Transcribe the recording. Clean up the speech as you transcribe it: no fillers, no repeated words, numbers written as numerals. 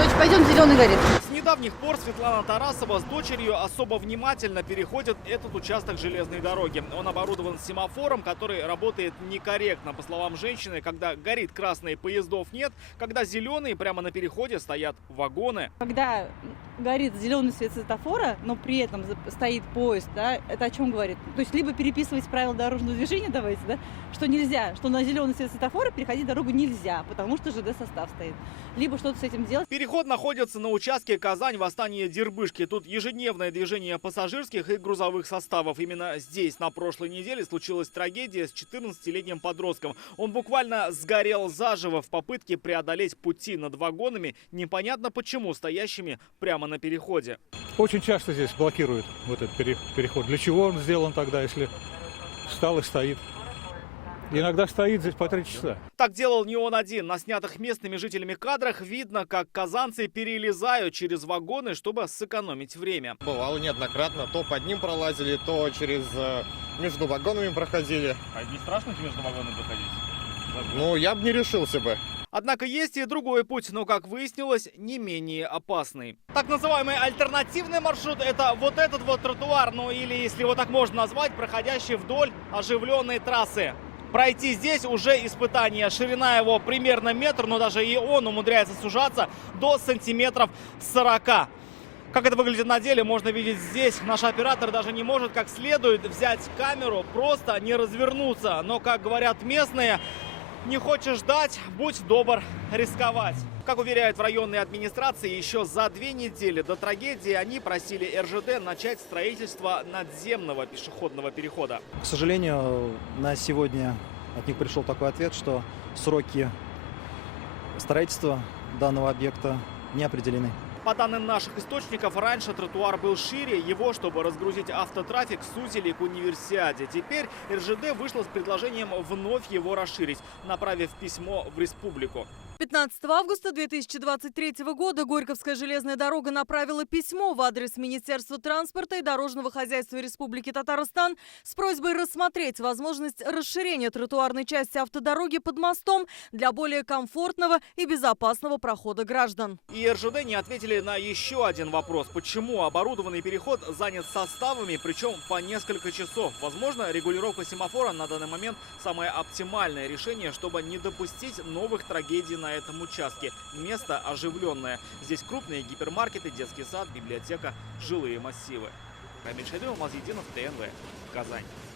Дочь, пойдем, зеленый горит. С недавних пор Светлана Тарасова с дочерью особо внимательно переходит этот участок железной дороги. Он оборудован семафором, который работает некорректно. По словам женщины, когда горит красный, поездов нет, когда зеленый, прямо на переходе стоят вагоны. Когда горит зеленый свет светофора, но при этом стоит поезд, да, это о чем говорит? То есть либо переписывать правила дорожного движения, давайте, да, что нельзя, что на зеленый свет светофора переходить дорогу нельзя, потому что ЖД-состав стоит. Либо что-то с этим делать. Переход находится на участке Казань-Восстание-Дербышки. Тут ежедневное движение пассажирских и грузовых составов. Именно здесь на прошлой неделе случилась трагедия с 14-летним подростком. Он буквально сгорел заживо в попытке преодолеть пути над вагонами, непонятно почему стоящими прямо на переходе. Очень часто здесь блокируют вот этот переход. Для чего он сделан тогда, если встал и стоит? Иногда стоит здесь по 3 часа. Так делал не он один. На снятых местными жителями кадрах видно, как казанцы перелезают через вагоны, чтобы сэкономить время. Бывало неоднократно. То под ним пролазили, то через между вагонами проходили. А не страшно между вагонами проходить? Ну, я бы не решился бы. Однако есть и другой путь, но, как выяснилось, не менее опасный. Так называемый альтернативный маршрут – это вот этот вот тротуар, ну или, если его так можно назвать, проходящий вдоль оживленной трассы. Пройти здесь уже испытание. Ширина его примерно метр, но даже и он умудряется сужаться до сантиметров 40. Как это выглядит на деле, можно видеть здесь. Наш оператор даже не может как следует взять камеру, просто не развернуться. Но, как говорят местные, не хочешь ждать, будь добр рисковать. Как уверяют в районной администрации, еще за 2 недели до трагедии они просили РЖД начать строительство надземного пешеходного перехода. К сожалению, на сегодня от них пришел такой ответ, что сроки строительства данного объекта не определены. По данным наших источников, раньше тротуар был шире, его, чтобы разгрузить автотрафик, сузили к универсиаде. Теперь РЖД вышла с предложением вновь его расширить, направив письмо в республику. 15 августа 2023 года Горьковская железная дорога направила письмо в адрес Министерства транспорта и дорожного хозяйства Республики Татарстан с просьбой рассмотреть возможность расширения тротуарной части автодороги под мостом для более комфортного и безопасного прохода граждан. И РЖД не ответили на еще один вопрос. Почему оборудованный переход занят составами, причем по несколько часов? Возможно, регулировка семафора на данный момент самое оптимальное решение, чтобы не допустить новых трагедий на этом участке. Место оживленное. Здесь крупные гипермаркеты, детский сад, библиотека, жилые массивы. Рамиль Шайдуллин, Алмаз Единов, ТНВ, Казань.